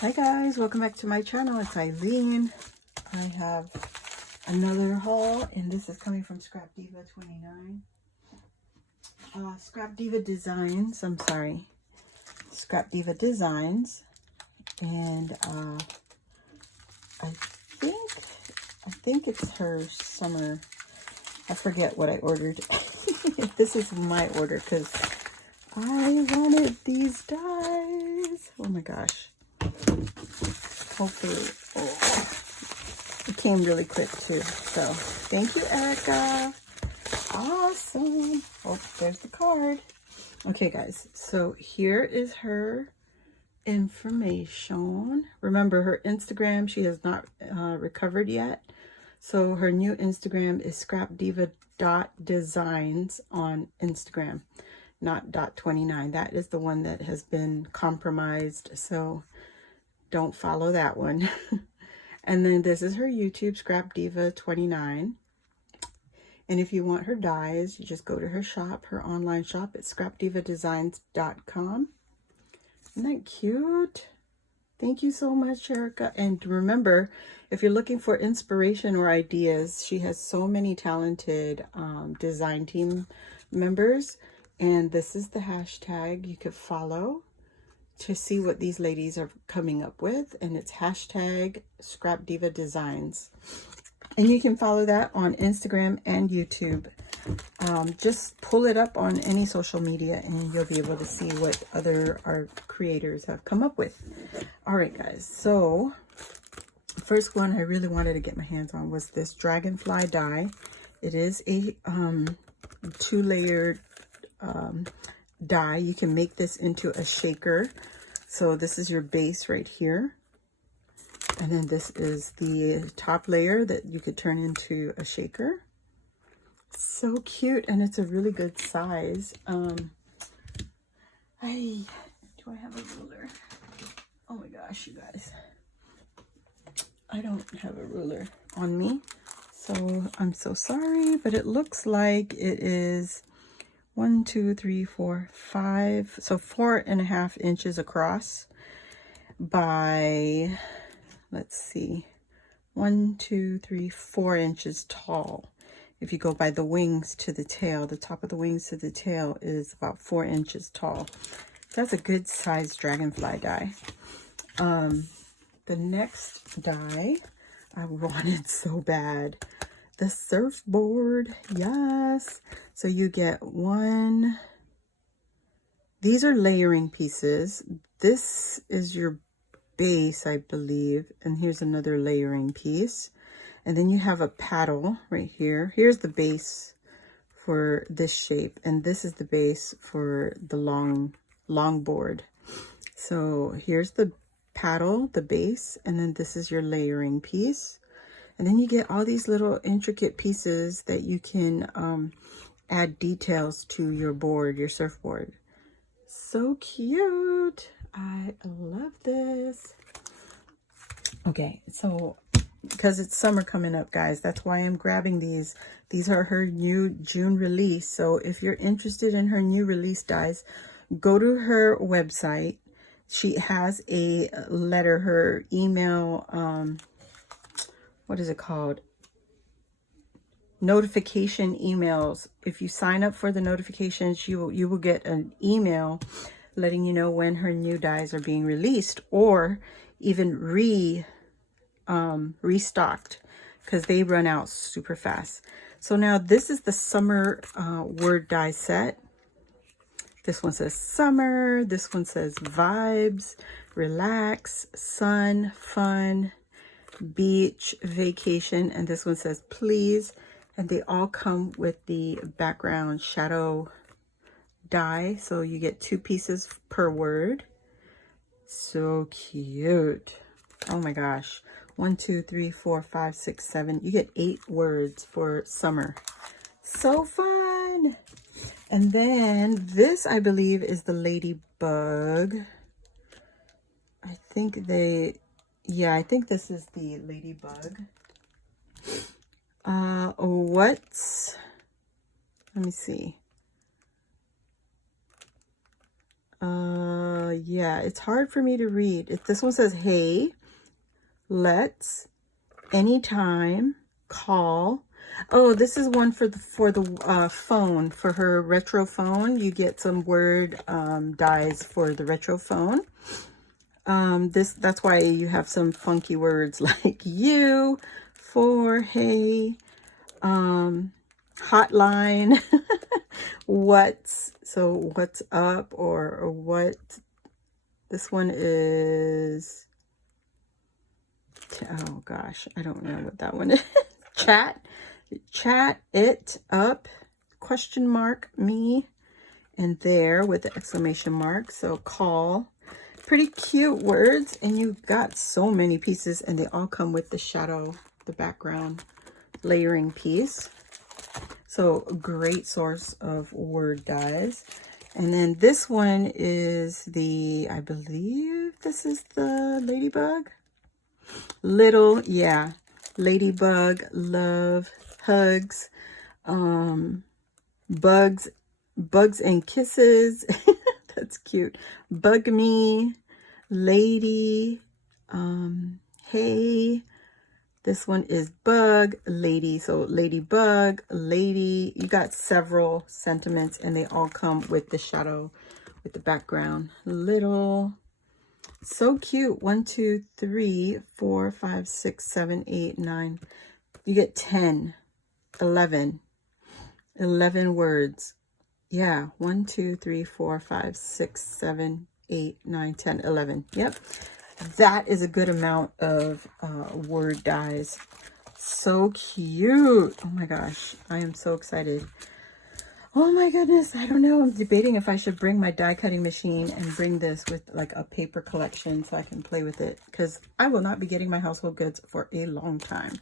Hi guys, welcome back to my channel. It's Eileen. I have another haul and this is coming from Scrap Diva 29. Scrap Diva Designs, Scrap Diva Designs. And I think it's her summer. I forget what I ordered. This is my order because I wanted these dies. Oh my gosh. Hopefully, it came really quick too. So thank you, Erica. Awesome. Oh, there's the card. Okay, guys. So here is her information. Remember, her Instagram, she has not recovered yet. So her new Instagram is scrapdiva.designs on Instagram, not .29. That is the one that has been compromised. So don't follow that one. And then this is her YouTube, Scrap Diva 29. And if you want her dies, you just go to her shop, her online shop at scrapdivadesigns.com. Isn't that cute? Thank you so much, Erica. And remember, if you're looking for inspiration or ideas, she has so many talented design team members. And this is the hashtag you could follow to see what these ladies are coming up with. And it's hashtag Scrap Diva Designs. And you can follow that on Instagram and YouTube. Just pull it up on any social media and you'll be able to see what other art creators have come up with. All right, guys. So the first one I really wanted to get my hands on was this dragonfly die. It is a two-layered die. You can make this into a shaker. So this is your base right here. And then this is the top layer that you could turn into a shaker. So cute, and it's a really good size. Do I have a ruler? Oh my gosh, you guys. I don't have a ruler on me. So I'm so sorry, but it looks like it is 1, 2, 3, 4, 5. So 4.5 inches across by, let's see, 1, 2, 3, 4 inches tall. If you go by the wings to the tail, the top of the wings to the tail is about 4 inches tall. That's a good size dragonfly die. The next die I wanted so bad. The surfboard, yes. So you get one. These are layering pieces. This is your base, I believe. And here's another layering piece. And then you have a paddle right here. Here's the base for this shape. And this is the base for the long board. So here's the paddle, the base. And then this is your layering piece. And then you get all these little intricate pieces that you can add details to your board, your surfboard. So cute. I love this. Okay, so because it's summer coming up, guys, that's why I'm grabbing these. These are her new June release. So if you're interested in her new release dies, go to her website. She has a letter, her email, what is it called? Notification emails. If you sign up for the notifications, you will get an email letting you know when her new dies are being released, or even restocked, because they run out super fast. So now this is the summer word die set. This one says summer. This one says vibes, relax, sun, fun, beach, vacation. And this one says please. And they all come with the background shadow die. So you get 2 pieces per word. So cute. Oh my gosh. 1, 2, 3, 4, 5, 6, 7. You get 8 words for summer. So fun. And then this, I believe, is the ladybug. I think this is the ladybug. Let me see. Yeah, it's hard for me to read. This one says, hey, let's, anytime, call. Oh, this is one for the phone, for her retro phone. You get some word dies for the retro phone. That's why you have some funky words like you, for, hey, hotline, what's up, or what. This one is, oh gosh, I don't know what that one is. Chat it up, question mark, me, and there with the exclamation mark. So call. Pretty cute words, and you got so many pieces, and they all come with the shadow, the background layering piece. So a great source of word dies. And then this one is I believe this is the ladybug. Little, yeah, ladybug, love, hugs, bugs and kisses. That's cute. Bug me, lady, hey. This one is bug, lady. So ladybug, lady. You got several sentiments, and they all come with the shadow, with the background. Little. So cute. 1, 2, 3, 4, 5, 6, 7, 8, 9. You get 10, 11 words. Yeah. 1, 2, 3, 4, 5, 6, 7, 8, 9, 10, 11. Yep. That is a good amount of word dies. So cute. Oh my gosh. I am so excited. Oh my goodness. I don't know. I'm debating if I should bring my die cutting machine and bring this with like a paper collection so I can play with it, because I will not be getting my household goods for a long time.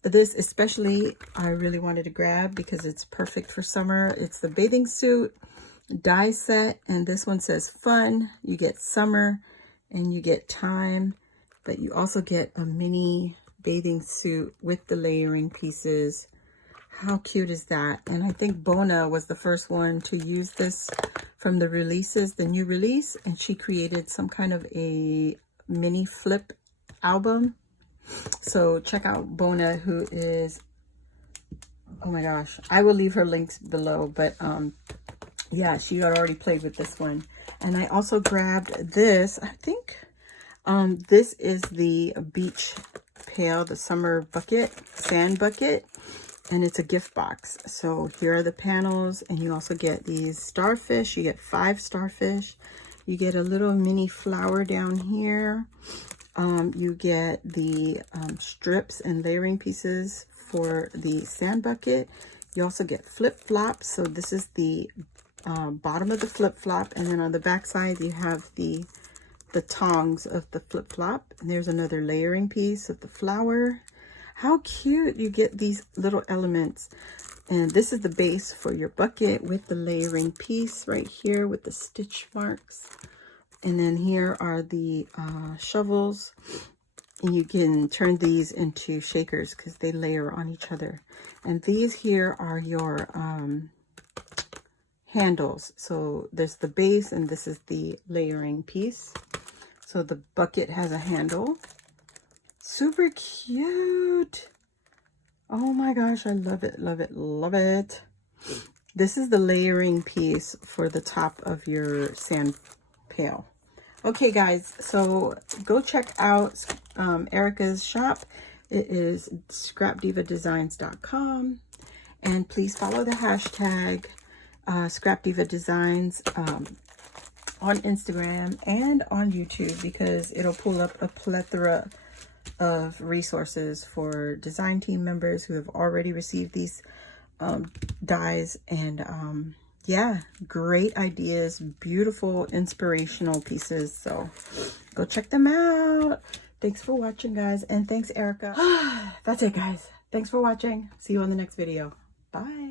This especially, I really wanted to grab because it's perfect for summer. It's the bathing suit die set, and this one says fun. You get summer and you get time, but you also get a mini bathing suit with the layering pieces. How cute is that? And I think Bona was the first one to use this from the releases, the new release, and she created some kind of a mini flip album. So check out Bona, who is, oh my gosh, I will leave her links below, but yeah, she had already played with this one. And I also grabbed this, I think this is the beach pail, the summer bucket, sand bucket, and it's a gift box. So here are the panels, and you also get these starfish. You get 5 starfish. You get a little mini flower down here. You get the strips and layering pieces for the sand bucket. You also get flip-flops. So this is the bottom of the flip-flop, and then on the back side you have the tongs of the flip-flop, and there's another layering piece of the flower. How cute. You get these little elements, and this is the base for your bucket with the layering piece right here with the stitch marks. And then here are the shovels, and you can turn these into shakers because they layer on each other. And these here are your handles. So there's the base, and this is the layering piece. So the bucket has a handle. Super cute. Oh my gosh, I love it, love it, love it. This is the layering piece for the top of your sand pail. Okay guys, so go check out Erica's shop. It is scrapdivadesigns.com, and please follow the hashtag Scrapdivadesigns on Instagram and on YouTube, because it'll pull up a plethora of resources for design team members who have already received these dies. And yeah, great ideas, beautiful inspirational pieces. So go check them out. Thanks for watching, guys, and thanks, Erica. That's it, guys. Thanks for watching. See you on the next video. Bye.